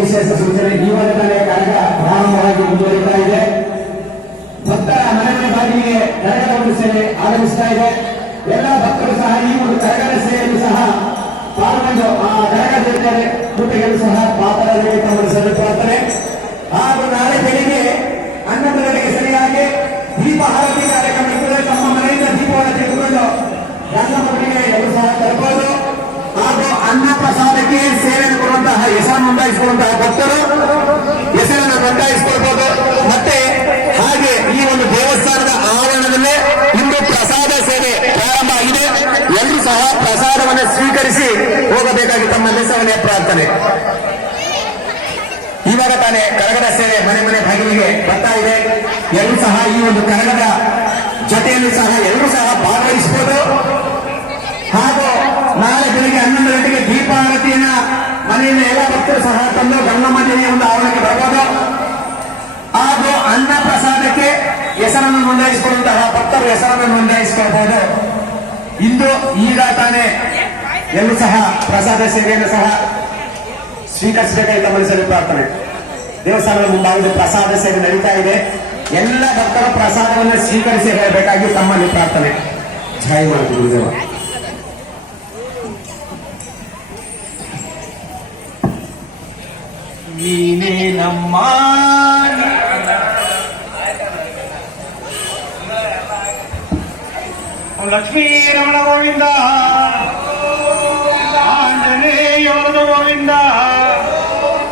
ವಿಶೇಷ ಸೂಚನೆ ಜೀವನದಲ್ಲೇ ಕರಗ ಪ್ರಾರಂಭವಾಗಿ ಮುಂದುವರಿತಾ ಇದೆ. ಭಕ್ತರ ಮನೆ ಬಾಗಿಲಿಗೆ ಕರಗದ ಒಂದು ಸೇವೆ ಆಗಮಿಸ್ತಾ ಇದೆ. ಎಲ್ಲ ಭಕ್ತರು ಸಹ ಈ ಒಂದು ಕರಗದ ಸೇವೆಯನ್ನು ಸಹ ಪಾಲ್ಗೊಂಡು ಆ ಕರಗದ ಕೃತಿಗಳು ಸಹ ಪಾತ್ರರಿಗೆ ಗಮನಿಸಲು ಪ್ರಾರ್ಥನೆ. ಹಾಗೂ ನಾಳೆ ಬೆಳಿಗ್ಗೆ 11 ಗಂಟೆಗೆ ಸರಿಯಾಗಿ ದೀಪ ಆರತಿ ಕಾರ್ಯಕ್ರಮ ಇರುತ್ತದೆ. ತಮ್ಮ ಮನೆಯಿಂದ ದೀಪವನ್ನು ತೆಗೆದುಕೊಂಡು ರಂಗಮಠಕ್ಕೆ ಎಲ್ಲರೂ ಸಹ ತರಬಹುದು. ಹಾಗೂ ಅನ್ನ ಪ್ರಸಾದಕ್ಕೆ ಸೇವೆಯನ್ನು ಕೊಡುವಂತಹ ಹೆಸರನ್ನು ನೋಂದಾಯಿಸಿಕೊಳ್ಳುವಂತಹ ಭಕ್ತರು ಹೆಸರನ್ನು ನೋಂದಾಯಿಸಿಕೊಳ್ಬಹುದು. ಮತ್ತೆ ಹಾಗೆ ಈ ಒಂದು ದೇವಸ್ಥಾನದ ಆವರಣದಲ್ಲೇ ಇಂದು ಪ್ರಸಾದ ಸೇವೆ ಪ್ರಾರಂಭ ಆಗಿದೆ. ಎಲ್ಲರೂ ಸಹ ಪ್ರಸಾದವನ್ನು ಸ್ವೀಕರಿಸಿ ಹೋಗಬೇಕಾಗಿ ತಮ್ಮಲ್ಲಿ ಸವನೆ ಪ್ರಾರ್ಥನೆ. ಇವಾಗ ತಾನೇ ಕರಗದ ಸೇವೆ ಮನೆ ಮನೆ ಬಾಗಿಲಿಗೆ ಬರ್ತಾ ಇದೆ. ಎಲ್ಲರೂ ಸಹ ಈ ಒಂದು ಕರಗದ ಜೊತೆಯಲ್ಲಿ ಸಹ ಎಲ್ಲರೂ ಸಹ ಭಾಗವಹಿಸಬಹುದು. ಹಾಗೂ ನಾಳೆ ಬೆಳಿಗ್ಗೆ 11 ಗಂಟೆಗೆ ದೀಪಾರತಿಯನ್ನ ಮನೆಯಿಂದ ಎಲ್ಲ ಭಕ್ತರು ಸಹ ತಂದು ಗಂಗಮ್ಮದೇವಿಯ ಒಂದು ಆವರಣಕ್ಕೆ ಬರಬಹುದು. ಹಾಗೂ ಅನ್ನ ಪ್ರಸಾದಕ್ಕೆ ಹೆಸರನ್ನು ನೋಂದಾಯಿಸಿಕೊಳ್ಳುವಂತಹ ಭಕ್ತರು ಹೆಸರನ್ನು ನೋಂದಾಯಿಸಿಕೊಳ್ಳಬಹುದು. ಇಂದು ಈಗ ತಾನೇ ಎಲ್ಲರೂ ಸಹ ಪ್ರಸಾದ ಸೇವೆಯನ್ನು ಸಹ ಸ್ವೀಕರಿಸಬೇಕಾಗಿ ಗಮನಿಸಲು ಪ್ರಾರ್ಥನೆ. ದೇವಸ್ಥಾನದ ಮುಂಭಾಗದಲ್ಲಿ ಪ್ರಸಾದ ಸೇವೆ ನಡೀತಾ ಇದೆ. ಎಲ್ಲ ಭಕ್ತರು ಪ್ರಸಾದವನ್ನು ಸ್ವೀಕರಿಸಿ ಹೇಳಬೇಕಾಗಿ ತಮ್ಮಲ್ಲಿ ಪ್ರಾರ್ಥನೆ. ಜಯ ಗುರುದೇವ. ನೀನೇ ನಮ್ಮ ಲಕ್ಷ್ಮೀ ರಮಣ ಗೋವಿಂದ, ಆಂಜನೇಯ ಗೋವಿಂದ.